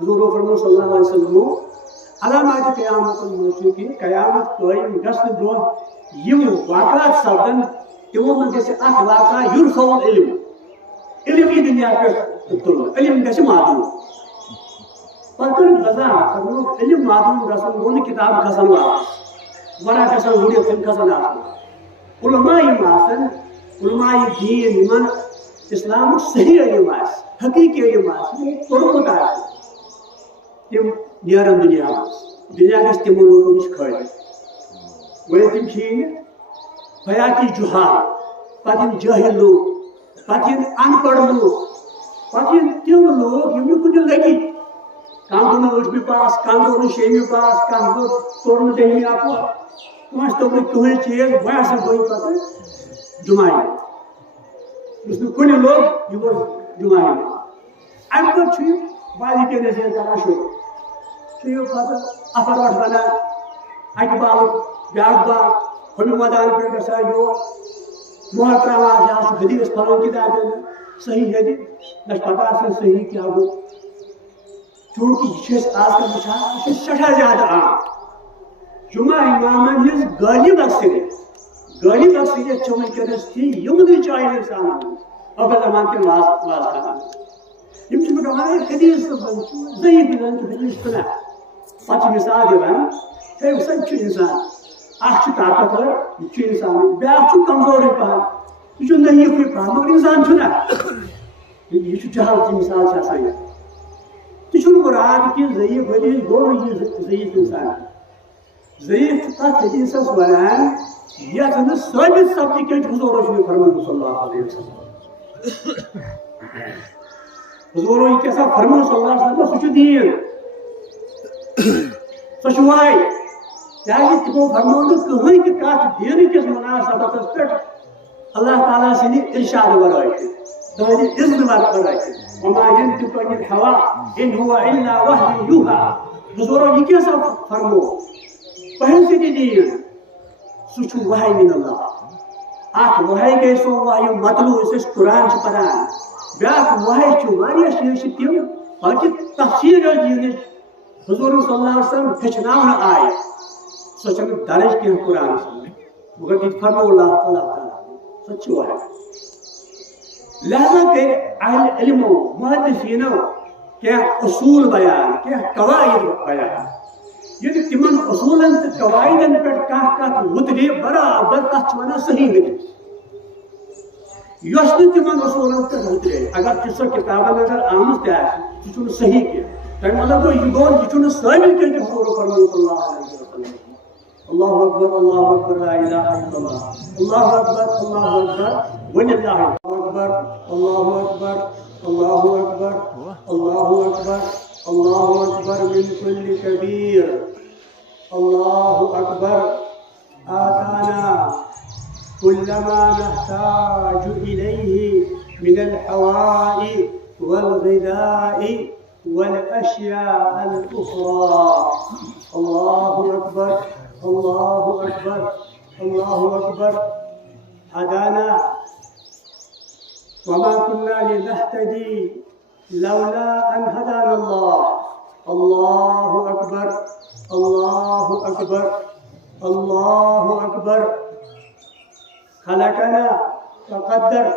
حضور فرمو صلی اللہ علیہ وسلم علامات قیامت الموت کی قیامت قائم گژھن برونٛہہ یِم واقعات سپدن تمو منٛز گژھِ اکھ واقعہ یرفع العلم علم یی دُنیا پٮ۪ٹھ تُلنہٕ علم گژھِ معدوٗم پتہٕ کٔرٕکھ وضاحت فرمووُکھ علم معدوٗم گژھُن گوٚو نہٕ کِتاب کھسان واپس وَرا گژھان وُڑِتھ تِم کھسان آسمان علماء یِم آسن علماء دیٖن یِمن اسلامُک صحیح علم آسہِ حقیٖقی علم آسہِ یِمو پوٚرمُت آسہِ تِم نیرن دُنیا منٛز دُنیا گژھِ تِمو لوٗکو نِش خٲلی وۄنۍ تِم چھِ یِنہِ بیاتی جُہال پتہٕ یِن جٲہِل لوٗکھ پتہٕ یِن اَن پڑھ لوٗکھ پتہٕ یِن تِم لوٗکھ یِم نہٕ کُنہِ لگی کانٛہہ گوٚو نہٕ ٲٹھمہِ پاس کانٛہہ گوٚو نہٕ شیٚیمہِ پاس کانٛہہ گوٚو توٚر نہٕ دٔہمہِ اپور کٲنٛسہِ توٚر نہٕ کٕہٕنۍ چیٖز وۄنۍ ہسا گوٚو پتہٕ جُمعہ یُس نہٕ کُنہِ لوٚگ یہِ گوٚو جُمعہ اَمہِ پتہٕ چھُ یہِ والی کے نصیحت کران شروع چھُ یہِ پتہٕ اَفر وَٹھ بنان اَکہِ بالُک بیٛاکھ بال ہُمہِ مٲدان پٮ۪ٹھ گژھان یور مۄہر تراوان یہِ حظ چھُ حدیٖث پھلٲنۍ کِتابہِ منٛز صحیح حدیٖث نہ چھِ پتہ آسان صحیح کیٛاہ گوٚو چوٗنٛکہِ یہِ چھِ أسۍ آز کل وٕچھان یہِ چھُ سٮ۪ٹھاہ زیادٕ عام جُمعہ اِمامن ہٕنٛز غٲلِب اکثریت چھِ وٕنکیٚنس تہِ یِمنٕے جاین اِنسانن منٛز ابل امان کٮ۪ن واز خانن یِم چھِ دپان حدیٖث زن چھُ ضعیٖف زن چھُ حدیٖث کٕنان پتہٕ چھِ مثال دِوان ہے وٕچھ سا یہِ چھُ اِنسان اکھ چھُ طاقتور یہِ چھُ اِنسان بیٛاکھ چھُ کمزورٕے پہن یہِ چھُ نحیٖفٕے پہن مگر اِنسان چھُنہ یہِ چھُ جہالتی مثال چھِ آسان یہِ تہِ چھُنہٕ مُراد کہِ ضعیٖف حدیٖث گوٚو نہٕ یہِ ضعیٖف اِنسان ضعیٖف چھُ تتھ حدیٖثس ونان یتھ نہٕ ثٲبت سپدِ کینٛہہ حضورو چھُ یہِ فرمومُت صلی اللہ علیہ وسلم حضورو یہِ کیٛاہ سا فرموو صلی اللہ علیہ وسلم سُہ چھُ دیٖن سۄ چھِ وحی کیٛازِ تِمو فرموو نہٕ کٕہٕنۍ تہِ کتھ دیٖنہٕ کِس مُناسبتس پٮ۪ٹھ اللہ تعالیٰ سٕنٛدِ ارشاد ورٲے تہِ تٕہنٛدِ اذنہٕ ورٲے تہِ وما ينطق عن الهوى ان هو الا وحي يوحى حضورو یہِ کیٛاہ سا فرموو تۄہہِ سۭتۍ دیٖن سُہ چھُ وحی من اللہ اکھ وحی گٔے سۄ وحی مطلوع یُس أسۍ قرآن چھِ پران بیٛاکھ وحی چھُ واریاہ چیٖز چھِ تِم باقٕے تفصیٖل ٲسۍ دیٖنٕچ حضور صلی اللہ علیہ وسلم ہیٚچھناونہٕ آیہِ سۄ چھنہٕ درج کینٛہہ قرآنس منٛز مگر تہِ فرموو اللہ تعالیٰ سۄ چھِ وحی لہذا کٔرۍ اہلِ علمو محدثیٖنو کینٛہہ اصوٗل بیان کینٛہہ قواعد بیان ییٚلہِ تِمن اصوٗلن تہٕ قواعدن پٮ۪ٹھ کانٛہہ کتھ وُترِ برابر تتھ چھِ ونان صحیح حدیٖث یۄس نہٕ تِمن اصوٗلن پٮ۪ٹھ وُترِ اگر تہِ سۄ کِتابن اگر آمٕژ تہِ آسہِ سُہ چھُنہٕ صحیح کینٛہہ تَمیُک مطلب گوٚو یہِ گوٚو یہِ چھُنہٕ ثٲبت کینٛہہ تہِ حضور فرموو صلی اللہ علیہ وسلم اللہ اکبر لا الہ الا اللہ اللہ اکبر وللہ اکبر اللہ اکبر اللہ اکبر اللہ اکبر اللہ اکبر من کل کبیر اللہ اکبر آتانا كل ما نحتاج إليه من الحواء والغذاء والأشياء الأخرى الله أكبر الله أكبر الله أكبر هدانا وما كنا لنهتدي لولا أن هدانا الله الله أكبر الله أكبر الله أكبر خلقنا فقدر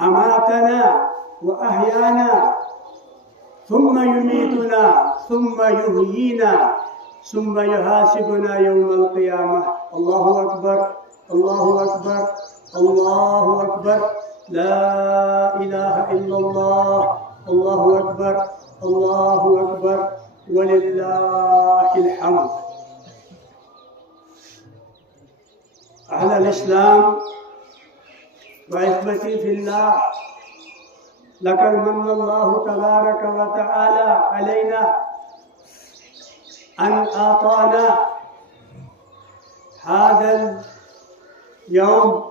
أماتنا وأحيانا ثم يميتنا ثم يحيينا ثم يحاسبنا يوم القيامة الله أكبر الله أكبر الله أكبر لا إله إلا الله الله أكبر الله أكبر ولله الحمد. أهل الإسلام وإخوتي في الله، لقد من الله تبارك وتعالى علينا أن أعطانا هذا اليوم،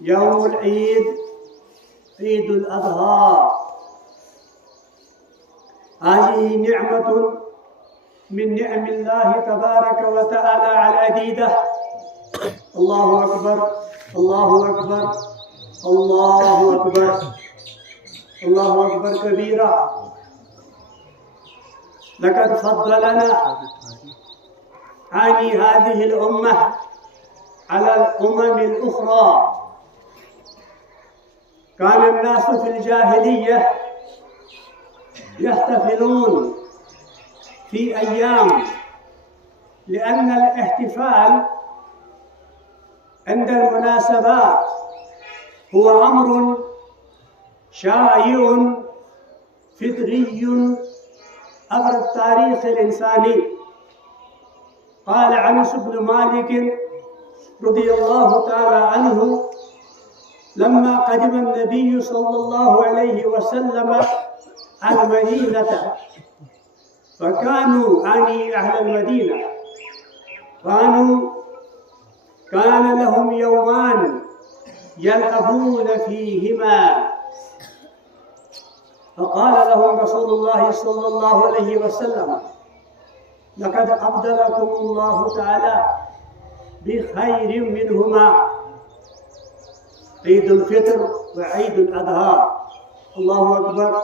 يوم العيد، عيد الأضحى. هذه نعمة من نعم الله تبارك وتعالى العديدة. الله أكبر الله أكبر الله أكبر. الله أكبر كبيرا. لقد فضلنا عن هذه الأمة على الأمم الأخرى. كان الناس في الجاهلية يحتفلون في أيام، لأن الاحتفال عند المناسبات هو أمر شائع فطري عبر التاريخ الإنساني. قال أنس بن مالك رضي الله تعالى عنه: لما قدم النبي صلى الله عليه وسلم المدينة، فكانوا أهل المدينة كان لهم يومان يلعبون فيهما، فقال لهم رسول الله صلى الله عليه وسلم: لقد أبدلكم الله تعالى بخير منهما، عيد الفطر وعيد الأضحى. الله أكبر،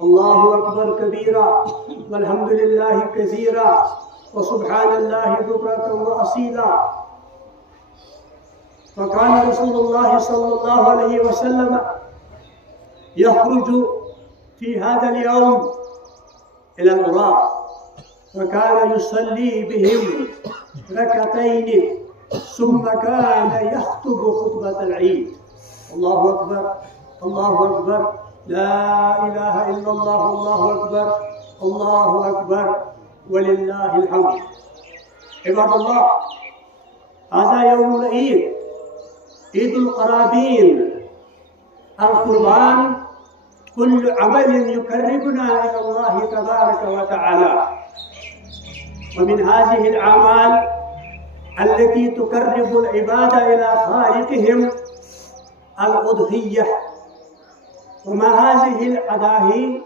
الله أكبر كبيرا، والحمد لله كثيرا، وسبحان الله بكرة وأصيلا. فكان رسول الله صلى الله عليه وسلم يخرج في هذا اليوم إلى القرى، فكان يصلي بهم ركعتين، ثم كان يخطب خطبة العيد. الله أكبر، الله أكبر، لا إله إلا الله، الله أكبر، الله أكبر، ولله الحمد. عباد الله، هذا يوم العيد، عيد القرابين، القربان، كل عمل يقربنا إلى الله تبارك وتعالى. ومن هذه الأعمال التي تقرب العباد إلى خالقهم الأضحية. وما هذه الأضاحي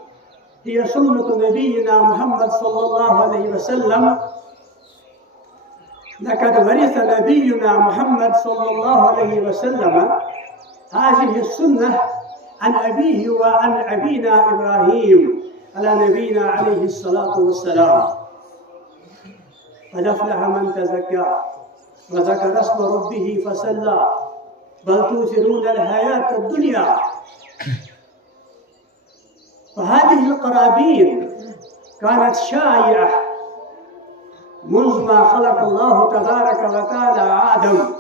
هي سنة نبينا محمد صلى الله عليه وسلم. لقد ورث نبينا محمد صلى الله عليه وسلم هذه السنة عن أبيه وعن أبينا إبراهيم على نبينا عليه الصلاة والسلام. قد أفلح من تزكى وذكر اسم ربه فصلى، بل تؤثرون الحياة الدنيا. فهذه القرابين كانت شائعة منذ ما خلق الله تبارك وتعالى آدم،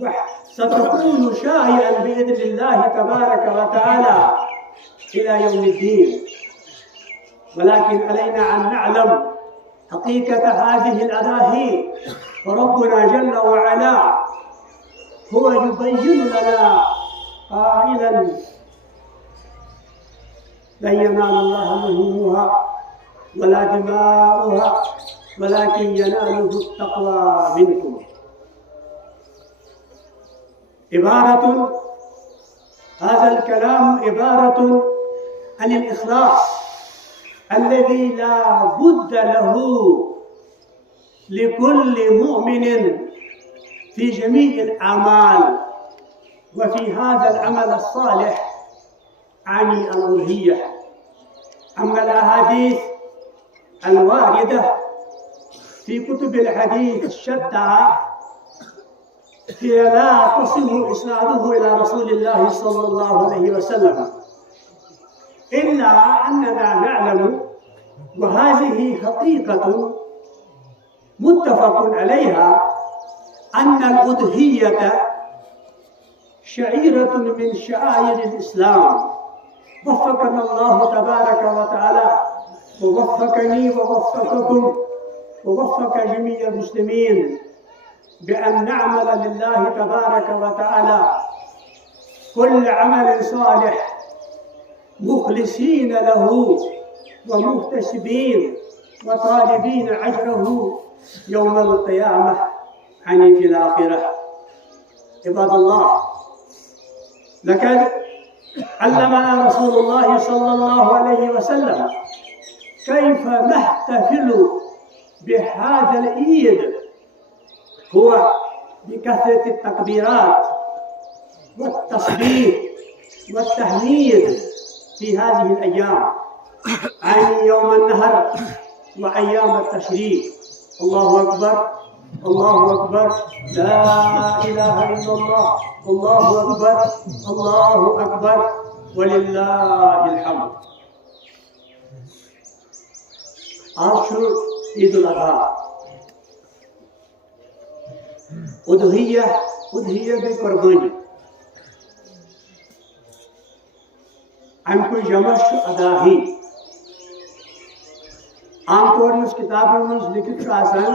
وستكون شائعا بإذن الله تبارك وتعالى إلى يوم الدين. ولكن علينا أن نعلم حقيقة هذه الأضاحي، فربنا جل وعلا هو يبين لنا قائلا: لن ينال الله لحومها ولا دماؤها ولكن يناله التقوى منكم. هذا الكلام عبارة عن الإخلاص الذي لا بد له لكل مؤمن في جميع الأعمال. وفي هذا العمل الصالح عن الألوهية. أما الأحاديث الواردة في كتب الحديث الشتى هي لا تصل إسناده إلى رسول الله صلى الله عليه وسلم، إلا أننا نعلم، وهذه حقيقة متفق عليها، أن الأضحية شعيرة من شعائر الإسلام. وفقنا الله تبارك وتعالى، ووفقني ووفقكم ووفق جميع المسلمين بأن نعمل لله تبارك وتعالى كل عمل صالح مخلصين له ومحتسبين وطالبين أجره يوم القيامة عن في الآخرة. عباد الله، لقد علمنا رسول الله صلى الله عليه وسلم كيف نحتفل بهذا العيد، هو بكثرة التكبيرات والتصبيح والتحميد في هذه الأيام، عن يوم النهر وأيام التشريق. الله أكبر الله أكبر لا إله إلا الله، الله أكبر الله أكبر ولله الحمد. عاشور عيد الأضحى. أضحية گئی قربانی. امک جمع اضاحی. عام طور اس کتابوں میں لکھت آسان،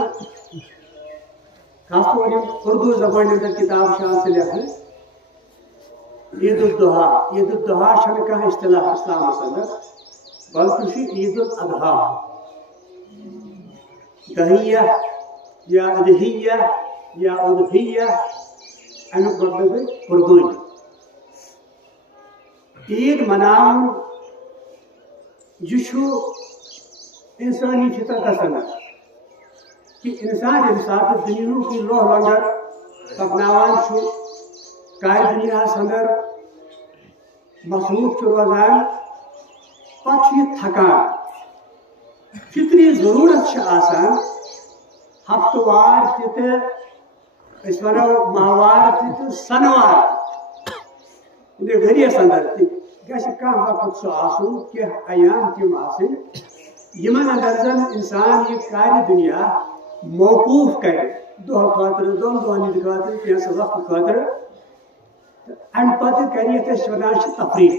خاص طور اردو زبان اندر کتاب سے لکھن عید الضحیٰ. عید الضحیٰ چھنہ کانٛہہ اصطلاح اسلامس اندر، بلکہ عید الاضحیٰ. دہیہ یا اضحیہ یا اضحیہ امیک مطلب گئی قربانی. عید مناون یہ انسانی فطرت اندر کہ انسان ییٚمہِ ساتہٕ دُنیاہُک یہِ لوہ لنگر پکناوان چھُ، کارِ دُنیاہس اندر مصروف چھُ روزان، پتہٕ چھُ یہِ تھکان. فطری ضروٗرت چھِ آسان ہفتہٕ وار تہِ تہٕ أسۍ وَنو ماہوار تہِ تہٕ سنوار تہِ ؤریَس اندر تہِ گژھِ کانٛہہ وقت سُہ آسُن، کینٛہہ ایام تِم آسٕنۍ یمن اندر زن انسان یہ کارِ دنیا موقوف کرے دۄہ خٲطرٕ، دۄن دۄہن ہٕنٛدِ خٲطرٕ، کینٛژھِ وقتہٕ خٲطرٕ. امہِ پتہٕ کرِ یتھ أسۍ ونان چھِ تفریح،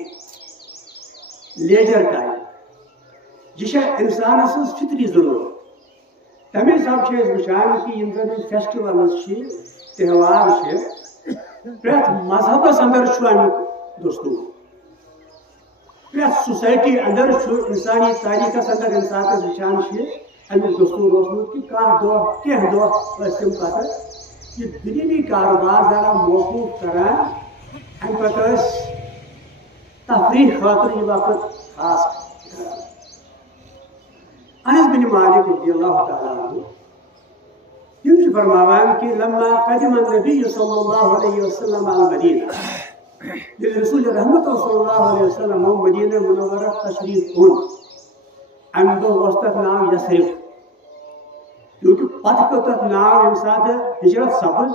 لیجر ٹایم. یہ چھےٚ انسانس سٕنٛز فطری ضروٗرت. تمے حساب چھِ أسۍ وٕچھان کہ یم زن فیسٹولز چھِ، تہوار چھِ، پرٛٮ۪تھ مذہبس اندر چھُ امیُک دستور. پرٛٮ۪تھ سوسایٹی اندر چھُ انسانی تاریخس اندر ییٚمہِ ساتہٕ أسۍ وٕچھان چھِ امیُک دستور اوسمُت کہ کانٛہہ دۄہ، کینٛہہ دۄہ ٲسۍ تِم پتہٕ یہِ دُنیوی کاروبار ذرا موقوف کران. امہِ پتہٕ ٲسۍ تفریح خٲطرٕ یہِ وقت خاص کران. انس بن مالک رضی اللہ تعالیٰ عنہ تم چھِ فرماوان کہ لما قدم النبی صلی اللہ علیہ وسلم المدینہ، ییٚلہِ رسول رحمت صلی اللہ علیہ وسلم مدینہ منورہ تشریف اوٚن، امہِ دۄہ اوس تتھ ناو یثرب. کیونکہ پتہٕ پیوٚو تتھ ناو ییٚمہِ ساتہٕ ہجرت سپٕز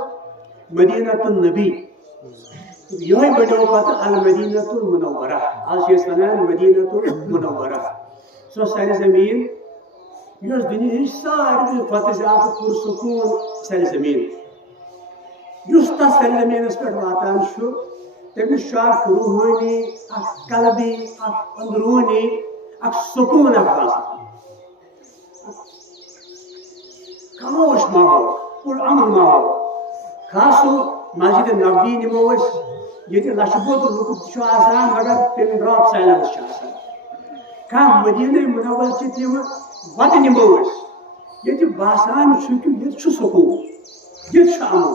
مدینۃ النبی، یِہوے بڑیو پتہٕ المدینۃ المنورہ. آز چھِ أسۍ ونان مدینۃ المنورہ. سۄ سرزمیٖن یۄس دُنیہٕچ ساروٕے کھۄتہٕ زیادٕ پُرسکوٗن سرزمیٖن. یُس تتھ سرزمیٖنس پٮ۪ٹھ واتان چھُ تٔمِس چھُ اکھ روحٲنی، اکھ قلبی، اکھ أنٛدروٗنی، اکھ سکوٗن اکھ باسان، خاموش ماحول، پُرامن ماحول. خاص سُہ مسجد نبوی نِمو أسۍ، ییٚتہِ لچھِ بوٚد لُکھ چھُ آسان مگر پِن ڈراپ سایلنس چھِ آسان. کانٛہہ مدینہ منور چہِ تِم وتہٕ نِمو أسۍ ییٚتہِ باسان چھُ کہِ ییٚتہِ چھُ سکوٗن، ییٚتہِ چھُ امن،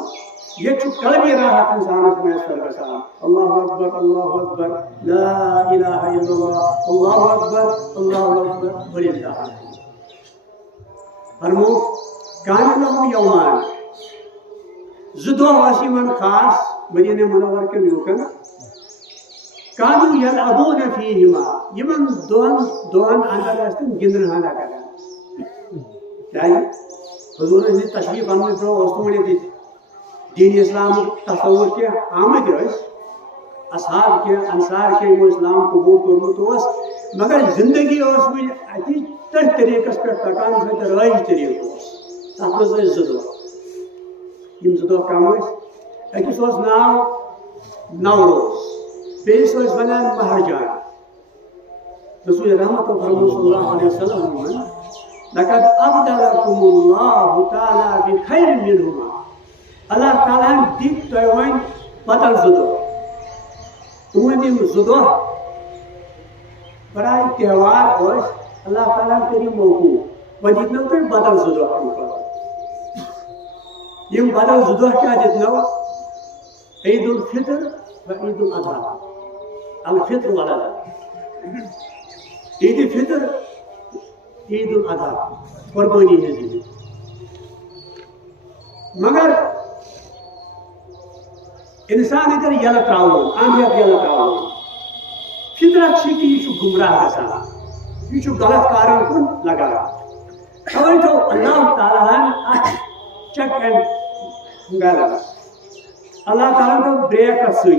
ییٚتہِ چھُ قلبی راحت انسانس میسر گژھان. اللہ اکبر اللہ اکبر لا الہ الا اللہ، اللہ اکبر اللہ اکبر وللہ الحمد. فرمو کان لہم یومان، زٕ دۄہ ٲسۍ یِمن خاص مدینہ منور کٮ۪ن لوٗکن. کانو یلعبون فیہما، یمن دۄہن اندر ٲسۍ تِم گِنٛدن ہنا کران. کیازِ حضور سٕنٛدِ تشریف اننہٕ برٛونٛہہ اوس نہٕ وۄنۍ ییٚتہِ دین اسلامُک تصور کینٛہہ. آمٕتۍ ٲسۍ اصحاب کینٛہہ، انصار کینٛہہ یِمو اسلام قبوٗل کوٚرمُت اوس، مگر زندگی ٲس وٕنہِ اَتہِ تٔتھۍ طریٖقس پٮ۪ٹھ پکان یُس اَتہِ رٲیِج طریٖقہٕ اوس. تتھ منٛز ٲسۍ زٕ دۄہ. یِم زٕ دۄہ کم ٲسۍ. أکِس اوس ناو نوروز، بیٚیِس ٲسۍ ونان مہرجان. رسول رحمت فرموو صلی اللہ علیہ وسلم لقد ابدلکم اللہ تعالیٰ بخیر منہما، اللہ تعالیٰ ہن دِتۍ تۄہہِ وۄنۍ بدل زٕ دۄہ. تُہنٛدۍ یِم زٕ دۄہ برایے تہوار ٲسۍ، اللہ تعالیٰ ہن کٔر یِم موقوٗف. وۄنۍ دِتنو تۄہہِ بدل زٕ دۄہ اَمہِ خٲطرٕ. یِم بدل زٕ دۄہ کیٛاہ دِتنو؟ عید الفطر و عید الاضحیٰ. الفطر والاضحیٰ، عید فطر، عید الاضحیٰ، قربانی ہٕنٛز عید. مگر انسان اگر یلہٕ تراوُن، اہمیت یلہٕ تراوُن، فطرت کہ یہ گمراہ گژھان یہ غلط کارن کن لگان توے تو اللہ تعالیٰ چیک اینڈ بیلنس اللہ تعالیٰ تو بریک ات سی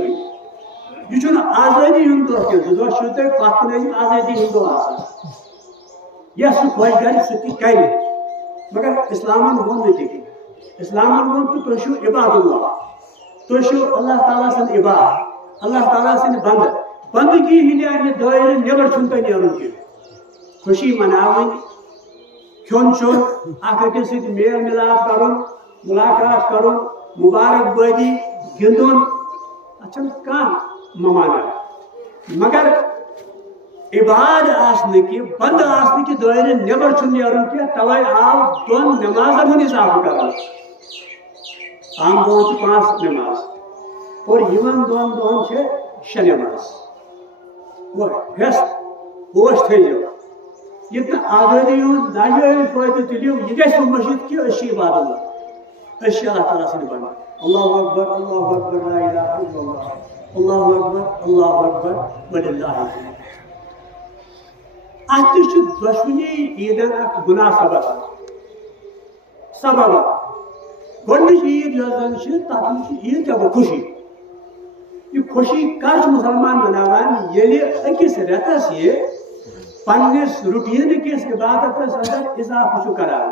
یہ آزادی ہند دہ کی دہ تھی پتہ کن آزادی ہند دہ آسان یس خوش کر سہ کر مگر اسلامن وون نہ تھی اسلامن وون تو تھی عباد اللہ تھی اللہ تعالیٰ سن عباد اللہ تعالیٰ سن بند بندگی ہند دائرے نیبر چھن تہ نیرن کی خوشی مناون کھون چون اکھ أکِس سۭتۍ میل ملاپ کرن ملاقات کرن مبارک بادی گندن اچھا کان ممانا مگر عباد آسنے کی بند آسنے کی دائرے نیبر چھن نیرن کی توے آو دون نمازن ہند حساب کرن عام دون 5 نماز اور یمن دون چھ 6 نماز وہ ہس ہوش تھے جو یہ آزادی ہند ناجائز فائدہ تلیو یہ گژھِ مسجد کی اسی عباد اللہ اسی اللہ تعالیٰ سن بند اللہ اکبر لا الہ الا اللہ اللہ اکبر وللہ الحمد ات دشونی عیدن اخ گناہ سبب گۄڈنِچ عید یۄس زن تتھ عید کیا خوشی یہ خوشی کر مسلمان مناوان ییٚلہِ أکِس رٮ۪تس یہ پنس روٹین کس عبادتس اندر اضافہ کران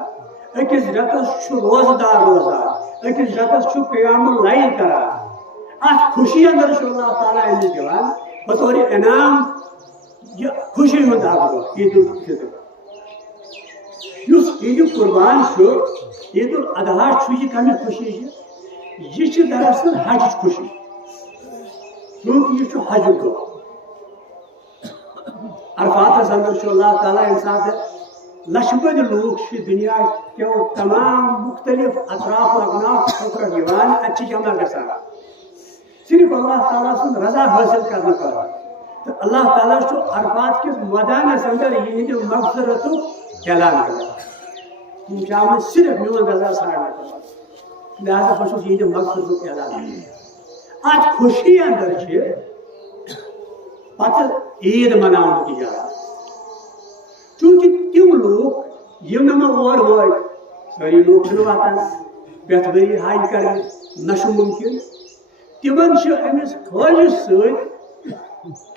أکِس رٮ۪تس روزدار روزان أکِس رٮ۪تس قیام اللیل کران ات خوشی اندر اللہ تعالیٰ أمس دِوان بطور انعام یہ خوشی ہند اکھ عید الفطر اس عید قربان عید الاضحیٰ یہ کمی خوشی یہ دراصل حج خوشی کیونکہ یہ حج دہ عرفاتس اندر اللہ تعالیٰ ییٚمہِ ساتہٕ لچھ بٔدۍ لوٗکھ دنیا کیو تمام مختلف اطراف و اکناف خٲطرٕ یِوان اتہِ جمع گژھان صرف اللہ تعالیٰ سن رضا حاصل کرنے پر تو اللہ تعالیٰ عرفات کس میدانس اندر یہ مغفرت اعلان کر آمد صرف میون رضا ژھانڈنے پر لہذا بہت یہ مغفرت اعلان ات خوشی اندر پتہ عید مناؤن کی جائے چونکہ تم لوگ یم اور وٲتۍ سٲری لوگ واتان پرٛٮ۪تھ ؤری حج کرن نہ ممکن تمن امس خٲجس سۭتۍ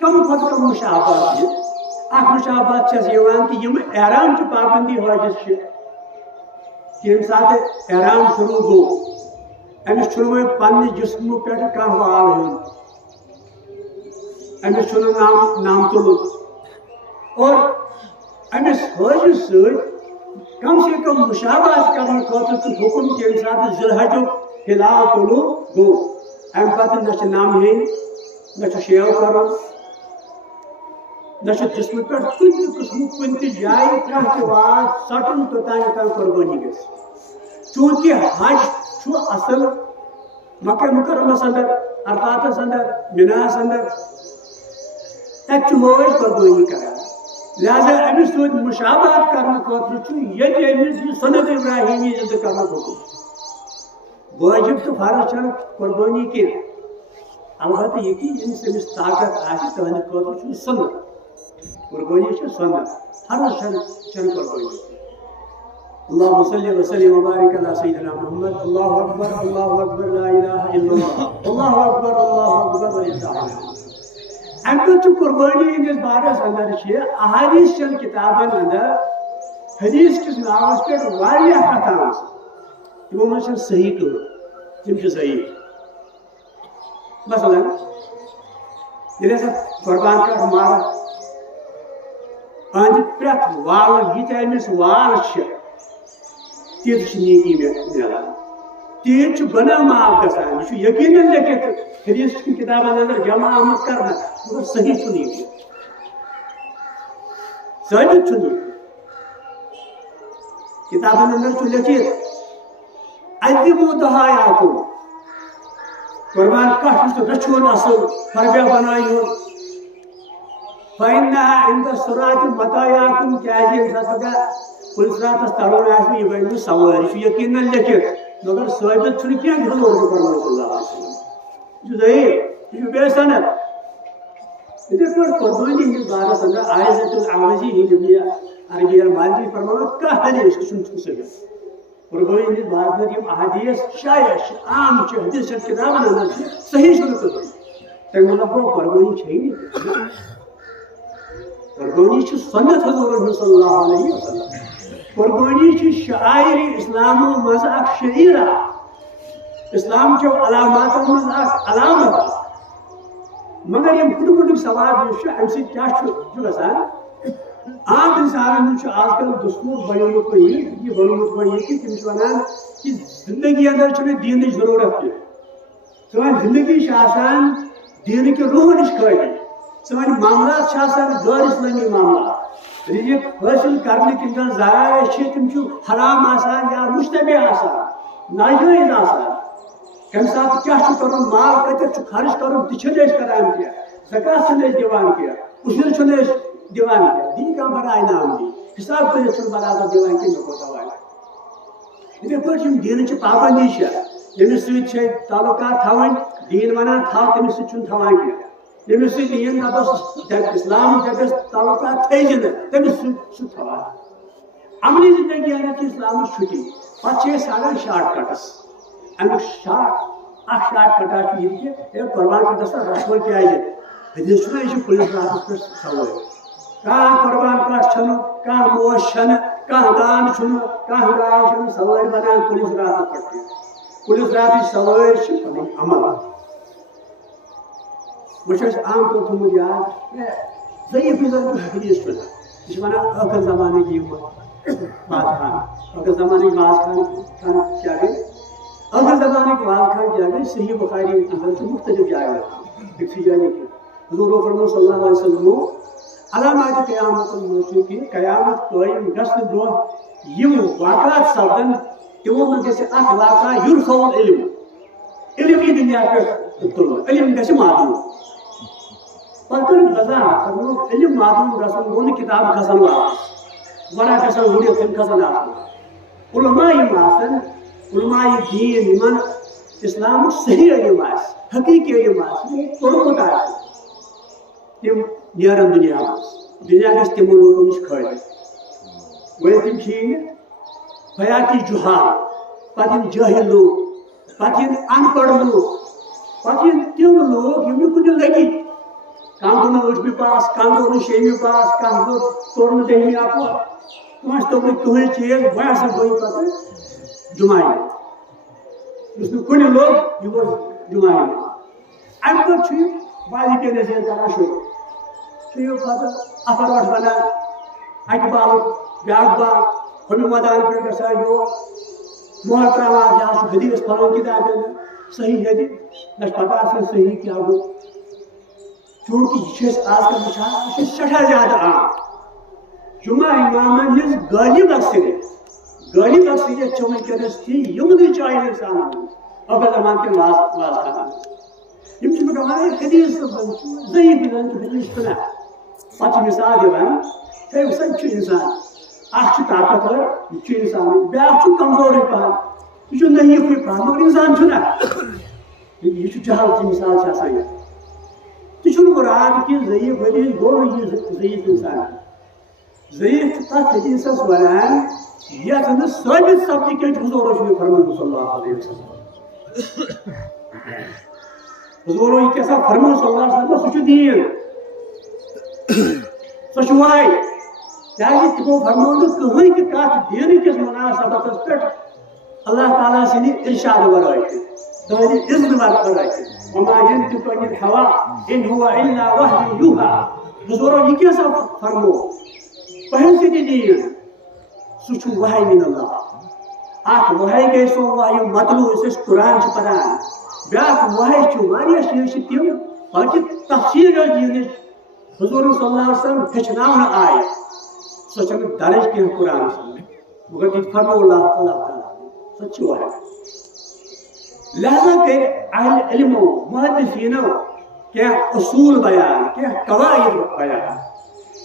کم کھۄتہٕ کم مشابہت اکھ مشابہت چھس یوان کہ یم احرام چھ پابندی حجس ییٚمہِ ساتہٕ احرام شروع گوٚو امس چھُنہٕ وۄنۍ پننہِ جسمہٕ پٮ۪ٹھ کانٛہہ وال ہیوٚن امس چھُنہٕ نام تُلُن اور امس حجس سۭتۍ کم سے کم مشابہت کرنہٕ خٲطرٕ چھُ حُکم کہ ییٚمہِ ساتہٕ ذی الحجُک ہلال طلوع گوٚو امہ پتہ نہ نم ہین نہ شیو کرن نہ جسم پہ کن قسم کن تہ جائے کھانا واد ژٹن توتان قربانی گھس چونکہ حج اصل مکہ مکرمس اندر عرفاتس اندر مناس اندر تک حج قربانی کران لہذا امس سۭتۍ مشابہت کرنے خاطر یہ امس سنت ابراہیمی زندہ کرنے حکم واجب تو فرض چھ قربانی کی البتہ یہ کہ امس طاقت آسہ تہندِ خٲطرٕ چھُ سنت قربانی چھ سنت فرض چھ قربانی اللهم صل وسلم وبارك على سيدنا محمد الله اكبر لا اله الا الله اكبر ولله الحمد امہ قربانی ہندس بارس اندر احادیث چن کتابن اندر حدیث کس ناوس پہ واریاہ کتھا تمو من صحیح تم صحیح مثلا ییٚلہِ ہسا قربان کر مارا اہند پرٛٮ۪تھ وال یہ امس وال تیت نیکی ملان تیت گناہ معاف گژھان یہ یقیناً لیکھت حدیث کی کتابن اندر جمع آمد کرنا مگر صحیح چھ ثابت چھ کتابن اندر چھ لیکھت ادبوا ضحایاکم قربان کٹ رچھون اصل فربیا بنائیون فإنها عند الصراط مطاياكم كاجي ساتگا کُنہِ راتس ترُن آسہِ یہِ بنہِ سوٲرۍ چھُ یقیٖنن لیکھِتھ مگر ثٲبت چھُنہٕ کینٛہہ حضور صلی اللہ علیہ وسلم یہ صحیح یہ بے سند اتھے پٲٹھۍ قربٲنی ہٕنٛدِس بارس اندر عائزۃ العوضی ہٕنٛدۍ عربی المالکی فرماوان کانٛہہ حدیث چھُنہٕ صحیح قربٲنی ہٕنٛدِس بارس منٛز یِم احادیث شایع چھِ عام چھِ حدیث چٮ۪ن کِتابن اندر چھِ صحیح چھُنہٕ قربٲنی تَمہِ مطلب گوٚو قربٲنی چھےٚ نہٕ قربٲنی چھِ سنت حضور صلی اللہ علیہ وسلم قربٲنی چھِ شعائر اسلامو منٛز اکھ شعیرہ اسلام چو علاماتو منٛز اکھ علامت مگر یم پھٕٹہٕ پھٕٹٕکۍ ثواب یُس چھُ امہِ سۭتۍ کیٛاہ چھُ گژھان عام انسانن ہُنٛد چھُ آز کل دستور بنیومُت یہِ بنومُت یہِ کہِ تِم چھِ ونان کہِ زندگی اندر چھُنہٕ دیٖنٕچ ضروٗرت کینٛہہ سٲنۍ زندگی چھِ آسان دیٖنٕکہِ روح نِش خٲلی سٲنۍ معاملات چھِ آسان غٲر اسلٲمی معاملات رزق حٲصِل کرنٕکۍ یِم زن ذرایع چھِ تِم چھِ حرام آسان یا مشتبہ آسان ناجٲیز آسان کمہِ ساتہٕ کیٛاہ چھُ کرُن مال کتٮ۪تھ چھُ خرچ کرُن تہِ چھِنہٕ أسۍ کران کینٛہہ زکات چھِنہٕ أسۍ دِوان کینٛہہ اُشُر چھِنہٕ أسۍ دِوان کینٛہہ دی کانٛہہ بڑاے نام دی حساب کٔرِتھ چھُنہٕ برابر دِوان کینٛہہ مےٚ کوتاہ واتہِ یِتھٕے پٲٹھۍ یِم دیٖنٕچہِ پابندی چھِ ییٚمِس سۭتۍ چھِ تعلقات تھاوٕنۍ دیٖن ونان تھاو تٔمِس سۭتۍ چھُنہٕ تھاوان کینٛہہ ییٚمِس سۭتۍ دیٖن دپس اسلام دپس تعلقات تھٲیزِ نہٕ تٔمِس سۭتۍ چھُ تھاوان عملی زندگی اندر چھِ اسلامٕچ چھُٹی پتہٕ چھِ أسۍ ژھانڈان شاٹ کٹس امیُک اکھ شاٹ کٹا چھُ یہِ کہِ ہے قۄربان کٔرۍ سا رسول کیازِ حدیث چھُنہ یہِ چھُ پُلِس راتس پٮ۪ٹھ سوٲرۍ کانٛہہ قۄربان کٹھ چھُنہٕ کانٛہہ موش چھنہٕ کانٛہہ داند چھُنہٕ کانٛہہ گاو چھنہٕ سوٲرۍ بنان پُلِس راتس پٮ۪ٹھ کینٛہہ پُلِس راتٕچ سوٲرۍ چھِ پنٕنۍ عمل وۄنۍ چھُ اَسہِ عام طور تھوٚمُت یاد ضعیٖف حدیث چھُنہٕ یہِ چھِ ونان ٲخر زمانٕکۍ یِم واز خان ٲخر زمانٕکۍ واز خان کیٛاہ گٔے ٲخر زمانٕکۍ واز خان کیٛاہ گٔے صحیح بخاری اندر چھُ مختلف جایہِ أکسٕے جایہِ نہٕ کینٛہہ حضور فرموو صلی اللہ علیہ وسلمو علامات قیامت منٛز چھُ کہِ قیامت قٲیِم گژھنہٕ برونٛہہ یِم واقعات سپدن تِمو منٛز گژھِ اکھ واقعہ یُرفعُل علم علم یی دُنیا پٮ۪ٹھ تُلنہٕ علم گژھِ معدوٗم پتہٕ کٔرٕکھ وضاحت فرمووُکھ علم معدوٗم گژھُن گوٚو نہٕ کِتاب کھسان واپس ورا گژھان وُڑِتھ تِم کھسان آسمان علما یِم آسن علما دیٖن یِمن اسلامُک صحیح علم آسہِ حقیٖقی علم آسہِ یِمو پوٚرمُت آسہِ تِم نیرن دُنیا منٛز دُنیا گژھِ تِمو لوٗکو نِش خٲلی گوٚو تِم چھِ یِنۍ بیاتی جُہال پتہٕ یِن جٲہِل لوٗکھ پتہٕ یِن ان پڑھ لوٗکھ پتہٕ یِن تِم لوٗکھ یِم نہٕ کُنہِ لگی کانٛہہ گوٚو نہٕ ٲٹھمہِ پاس کانٛہہ گوٚو نہٕ شیٚیمہِ پاس کانٛہہ گوٚو توٚر نہٕ دٔہمہِ اپور کٲنٛسہِ توٚر نہٕ کٕہٕنۍ چیٖز وۄنۍ ہسا گوٚو پتہٕ جُمعہ یُس نہٕ کُنہِ لوٚگ یہِ گوٚو جُمعہ امہِ پتہٕ چھُ یہِ والی کے نصیحت کران شروع چھُ یہِ پتہٕ افر وٹھ بنان اکہِ بالُک بیاکھ بال ہُمہِ مٲدان پٮ۪ٹھ گژھان یور مۄہر تراوان یہِ حظ چھُ حدیث پھلٲنۍ کِتابہِ اندر صحیح حدیث نہ چھِ پتہ آسان صحیح کیٛاہ گوٚو چوٗنٛکہِ یہِ چھِ أسۍ آز کل وٕچھان یہِ چھِ سٮ۪ٹھاہ زیادٕ عام جُمعہ اِمامن ہٕنٛز غٲلب اکثریت چھِ وٕنکیٚنس تہِ یِمنٕے جاین اِنسانن منٛز ٲخر زمان کٮ۪ن واز خانن یِم چھِ پٮ۪وان حدیث ضعیٖف حدیث کٕنان پتہٕ چھِ مثال دِوان ہے وٕچھ سا یہِ چھُ اِنسان اکھ چھُ طاقتور یہِ چھُ اِنسان بیاکھ چھُ کمزورٕے پہن یہِ چھُ نحیٖفٕے پہن مگر اِنسان چھُنہ یہِ چھُ جہالتی مثال چھِ آسان یہِ تہِ چھُنہٕ مُراد کہِ ضعیٖف حدیث گوٚو نہٕ یہِ ضعیٖف اِنسان ضعیٖف چھُ تتھ حدیثس ونان یتھ نہٕ ثٲبت سپدِ کینٛہہ چھُ حضورو چھُ یہِ فرمومُت صلی اللہ علیہ وسلم حضورو یہِ کیٛاہ سا فرموو صلی اللہ علیہ وسلم سُہ چھُ دیٖن سۄ چھِ وحی کیٛازِ تِمو فرموو نہٕ کٕہٕنۍ تہِ کتھ دیٖنٕکِس مُناسبتس پٮ۪ٹھ اللہ تعالیٰ سٕنٛدِ ارشاد ورٲے تُہنٛدِ اذنہٕ ورٲے وما ينطق عن الهوى ان هو الا وحي يوحى حضورو یہِ کیٛاہ سا فرموو تۄہہِ سۭتۍ دیٖن سُہ چھُ وحی من اللہ اکھ وحی گٔے سۄ وحی مطلوع یُس أسۍ قرآن چھِ پران بیاکھ وحی چھُ واریاہ چیٖز چھِ تِم باقٕے تفصیٖل یۄس دیٖنٕچ حضور صلی اللہ علیہ وسلم ہیٚچھناونہٕ آیہِ سۄ چھنہٕ درج کینٛہہ قرآنس منٛز مگر تہِ فرموو اللہ تعالیٰ سۄ چھِ وحی لہذا کٔرۍ اہلِ علمو محدثیٖنو کینٛہہ اصوٗل بیان کینٛہہ قواعد بیان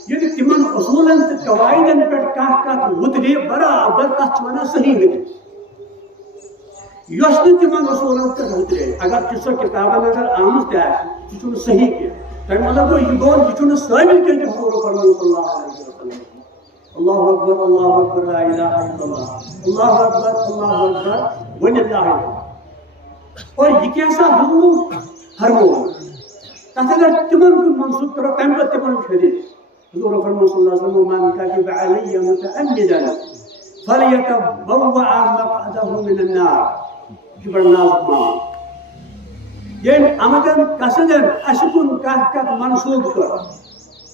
ییٚلہِ تِمن اصوٗلن تہٕ قواعدن پٮ۪ٹھ کانٛہہ کتھ وُترِ برابر تتھ چھِ ونان صحیح حدیث یۄس نہٕ تِمن اصوٗلن پٮ۪ٹھ وُترے اگر تہِ سۄ کِتابن اندر آمٕژ تہِ آسہِ سُہ چھُنہٕ صحیح کینٛہہ تمہیں مطلب گو یہ گون یہ سامل کر حضور فرمان صلی اللہ علیہ وسلم اللہ اکبر لا الہ الا اللہ اللہ اکبر وللہ اور یہ کیسا حضور فرمو تتھ اگر تمن کن منسوب کرو تمہ پتہ تمن حدیث حضور فرمان صلی اللہ علیہ وسلم من كتب علی متعمدا فليتبوأ مقعده من النار یہ بڑا نازک معاملہ یم آمدن قصدن اشکن کت منسوب کر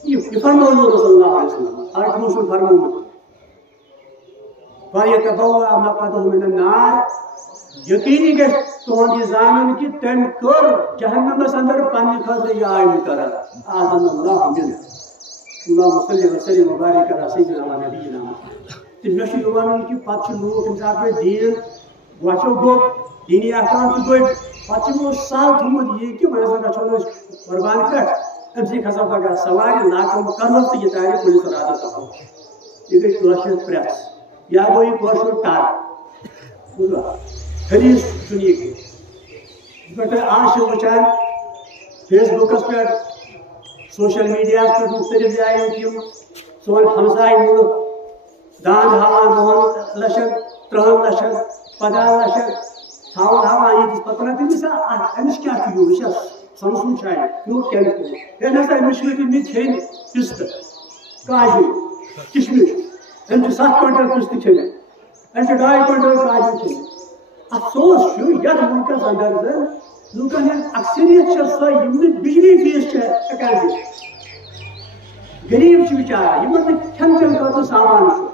یہ فرمو حضور صلی اللہ علیہ وسلم آج موصول فرمو فليتبوأ مقعده من النار یقینی گژھِ تُہُنٛد یہ زانُن کہ تٔمۍ کٔر جہنمس اندر پننہِ خٲطرٕ یہ آیہِ مُقرر آذن اللہ منہ اللہُ صلی وسلم وبارک علی سیدنا و نبینا محمد تہٕ مےٚ چھُ یہِ وَنُن کہ پتہٕ چھِ لوٗکھ ییٚمہِ ساتہٕ پٮ۪ٹھ دیٖن وَچھو گوٚو دیٖنی احکام تہِ گٔے پتہٕ چھِ یِمو سہل تھوٚمُت یہِ کہ وۄنۍ ہسا گژھو أسۍ قۄربان پٮ۪ٹھ اَمہِ سۭتۍ کھسو پگاہ سوارِ لاگو کرہوس تہٕ یہِ تارِ کُلِس راتس سفر یہ گٔے کٲشِر پرٛٮ۪س یا گوٚو یہِ کٲشُر ٹر بوٗزوا حدیث سنیے پہ آج وچان فیس بکس پہ سوشل میڈیا پہ مختلف جائیں سون ہمسائے ملک دان ہاوان 2 لچھن 3 لچھن 50 لچھن تھاون ہاوان یہ پتہ تمس امس کیا یہ سمسون شاید یوت کیا نسا امس میں کھین پستہ کاجو کشمش ام 7 کوئنٹل پستہ کھین ام 2.5 کوئنٹل کاجو کھین افسوس یتھ ملکس اندر زن لوکن ہند اکثریت سو یم بجلی فیس ہکان غریب بچارا یمن کھین چین خاطر سامان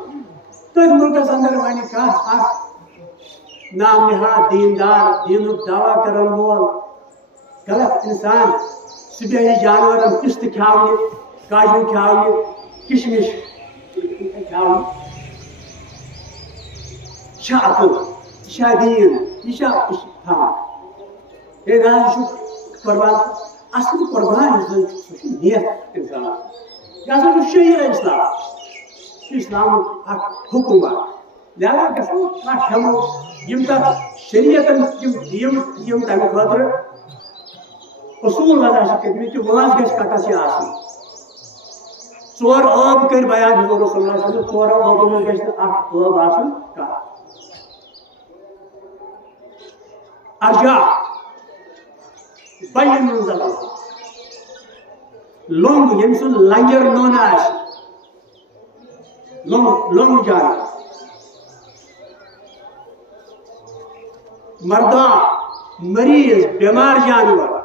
تر ملکس اندر ون نام نہاد دیندار دینک دعوی کرن وول غلط انسان سہ بیہہِ جانورن پستہ کھیاونہِ کاجو کھیاونہِ کشمش کھیاونہِ چھا عقل یہ دین یہ ہاں یہ قربان اصل قربان نیت انسان یہ ہسا شریع اسلام حکومت لہذا گھو ہمو یم تک شریعتن تمہ خاطر اصول وضع کتمت کہ وانس گھس کٹس یہ آسن 4 آب کر بیان حضور صلی اللہ علیہ وسلم 4 آبو من گھس اخ آب آسن کٹ ارجا بین منزل لونگ یم سن لنگر نونا لونگ جان مردہ مریض بیمار جانور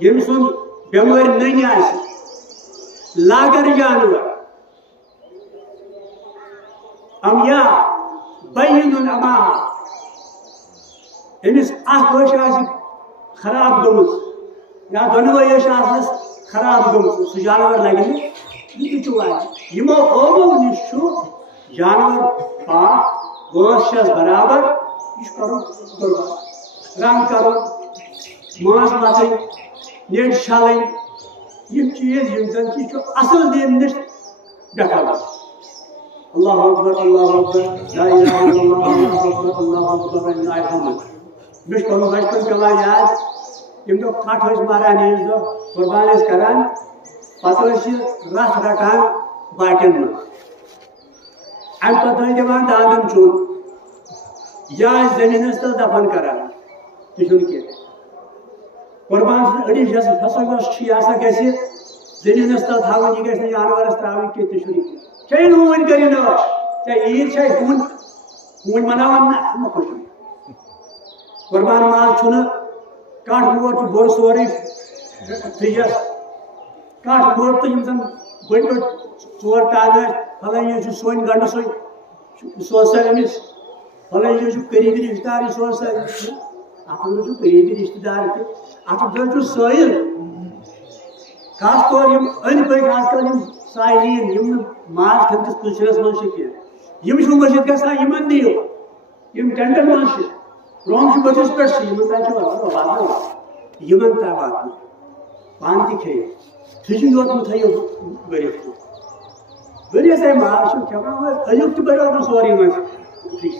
یم سن بیمار ننی لاگر جانور یا بین اما امس خراب گمت یا دونوے خراب گمت سہ جانور لگے یمو آبو نش جانور پاک گوش برابر یہ رنگ کرو ماز مچن نیٹ چھلن یہ چیز یم زن کہ اصل دین نش بہتر اللہ اکبر لا الہ الا اللہ اللہ اکبر اللہ الحمد مجھ کو بچپن پیوان یاد یم دہ کٹ ماران عیز دہ قربان کران پتہ رت رٹان باٹن من ام پتہ دان داندن چون یا زمینس تل دفن کران یہ کی قربان اڑی ہسا گھس زمینس تل تھاون یہ گھس جانورس تراؤن کی چاہے ہون کری چاہے عید چاہے ہون مناوان خوش قربان ماز کٹ موٹ بوڑ سوری فرجس کٹ موٹ تو زن بڑ بڑ 4 ٹانہ پھلان یہ سون گنڈ سوسا امس پھلان یہ قریبی رشتہ دار سوسا اتھ منٛز قریبی رشتہ دار تہ اتھ منٛز سٲیِل خاص طور أنٛدۍ پٔکۍ خاص کر سائلین یم ماز کھنتس پوچھرس من یم مشید گژھان یمن دیو یم ٹینٹن من برون بچس پہ یمن تا وات پان تہ کھیو فرجن یوت تھو بھرت ورس ماز کھان اجک تہ بڑھ سوری من فرج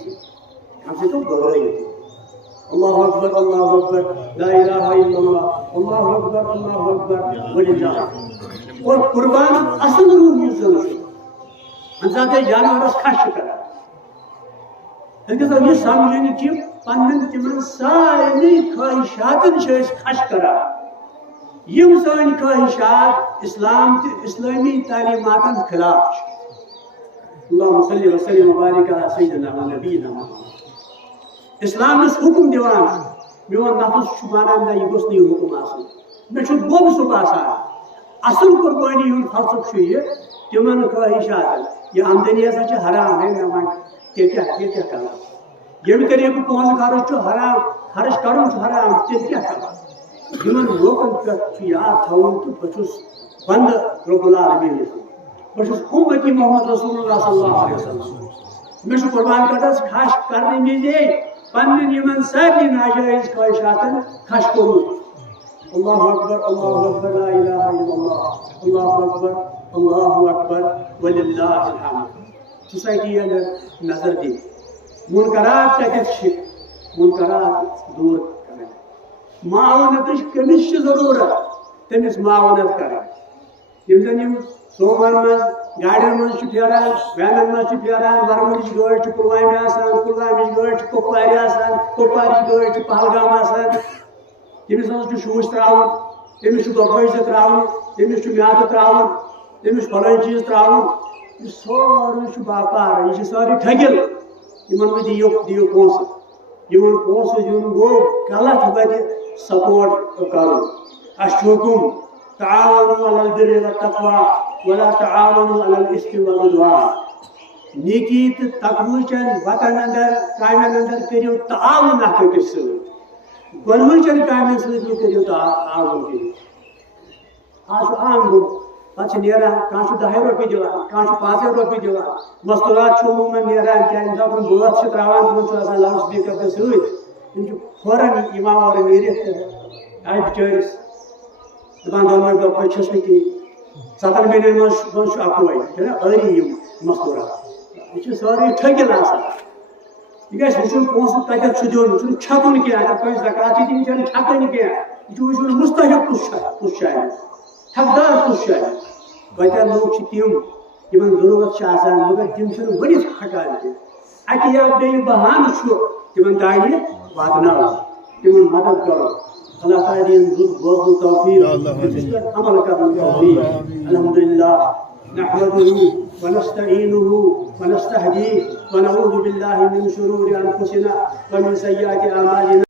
کم سے گھبرٲیِتھ اللہ اکبر لا الہ الا اللہ اللہ اکبر اللہ اکبر وللہ. اور قربان اصل روح یُس زن چھُ اَمہِ ساتہٕ أسۍ جانورس کھش چھِ کران أکِس یہِ سمجھُن کہِ پننٮ۪ن تِمن سارنٕے خٲہِشاتن چھِ أسۍ کھش کران یِم سٲنۍ خٲہِشات اسلام تہٕ اسلٲمی تعلیٖماتن خلاف چھِ. اللہُمَّ صلی وسلم وبارک علی سیدنا و نبینا محمد. اسلام یُس حکم دِوان میون نفس چھُ ونان نہ یہِ گوٚژھ نہٕ یہِ حکم آسُن مےٚ چھُ گوٚب سُہ باسان. اصل قربٲنی ہُنٛد فلسفہٕ چھُ یہِ تِمن خٲہِشاتن یہِ آمدنی ہسا چھِ حرام ہے مےٚ وۄنۍ تیٚلہِ کیٛاہ کرو ییٚمہِ طریٖقہٕ پونٛسہٕ خرٕچ چھُ حرام خرٕچ کرُن چھُ حرام تیٚلہِ کیٛاہ کرو. یِمن لوٗکن پٮ۪ٹھ چھُ یاد تھاوُن تہٕ بہٕ چھُس بنٛدٕ رۄب العالمیٖن سُنٛد بہٕ چھُس اُمتی محمد رسول اللہ صلی اللہ علیہ وسلم. مےٚ چھُ قربان کٔٹس کھش کرنہٕ وِزے پننٮ۪ن یِمن سارنٕے ناجٲیز خٲہِشاتن کھش کوٚرمُت. اللہ اکبر اللہ اکبر لا الہ الا اللہ اللہ اکبر اللہ اکبر وللہ الحمد. سوسائٹی اگر نظر دِنۍ منکرات کتٮ۪تھ چھِ منکرات دوٗر کرٕنۍ. معاونتٕچ کٔمِس چھِ ضروٗرت تٔمِس معاونت کرٕنۍ. یِم زن یِم سومن منٛز گاڑٮ۪ن منٛز چھِ پھیران وینن منٛز چھِ پھیران ورمُلٕچ گٲڑۍ چھِ پُلوامہِ آسان پُلوامِچ گٲڑۍ چھِ کۄپوارِ آسان کۄپوارِچ گٲڑۍ چھِ پہلگام آسان. تٔمِس منٛز چھُ شوٗش تراوُن تٔمِس چھُ گۄگٲج زٕ تراوُن تٔمِس چھُ میادٕ تراوُن تٔمِس چھُ فلٲنۍ چیٖز تراوُن. یہِ سورُے چھُ باپار یہِ چھِ سٲرٕے ٹھٔگِل. یِمن وۄنۍ دِیِو پونٛسہٕ یِمن پونٛسہٕ دیُن گوٚو غلط وتہِ سپورٹ کرُن. اَسہِ چھُ حُکُم تعاونوا علی البر والتقوى ولا تعاونوا علی الاثم والعدوان. نیکی تہٕ تقویٖچٮ۪ن وتن اندر کامٮ۪ن اندر کٔرِو تعاوُن اکھ أکِس سۭتۍ. گۄنوٕچٮ۪ن کامٮ۪ن سۭتۍ مہٕ کٔرِو تعاوُن کٔرِتھ. آز چھُ عام گوٚمُت پتہٕ چھِ نیران کانٛہہ چھُ 10 رۄپیہِ دِوان کانٛہہ چھُ 5 رۄپیہِ دِوان. مستوٗرات چھُ عموٗمن نیران کیٛازِ دپُن بٲتھ چھِ تراوان تِمن چھُ آسان لاوُڈ سپیٖکر تہِ سۭتۍ تِم چھِ فوراً یِوان اورٕ نیٖرِتھ تہٕ آے بِچٲرِس دپان دۄنوَے دۄہ پٲٹھۍ چھُس نہٕ کِہیٖنۍ. 7 مِنٹن منٛز چھُ اَکوے چھُنہ ٲری یِم مستوٗرات. یہِ چھِ سٲرٕے ٹھٔکِل آسان. یہِ گژھِ وٕچھُن پونٛسہٕ کتٮ۪تھ چھُ دیُن یہِ چھُنہٕ چھکُن کینٛہہ اگر کٲنٛسہِ زکات چھِ دِنۍ یہِ چھَنہٕ چھکٕنۍ کینٛہہ یہِ چھُ وٕچھُن مُستحق کُس چھُ اَمیُک حقدار کُس چھُ اَمیُک. واریاہ لوٗکھ چھِ تِم یِمن ضروٗرت چھِ آسان مگر تِم چھِنہٕ ؤنِتھ ہٮ۪کان کینٛہہ. اَکہِ یا بیٚیہِ بہانہٕ چھُ تِمن تانۍ واتناوُن تِمن مدد کرُن. اللہ تعالیٰ دِیِن رُت بوزنُک توفیٖق أکِس پٮ۪ٹھ عمل کرنُک توفیٖق. الحمدللہ نحمده ونستعينه ونستهديه ونعوذ بالله من شرور انفسنا ومن سيئات اعمالنا.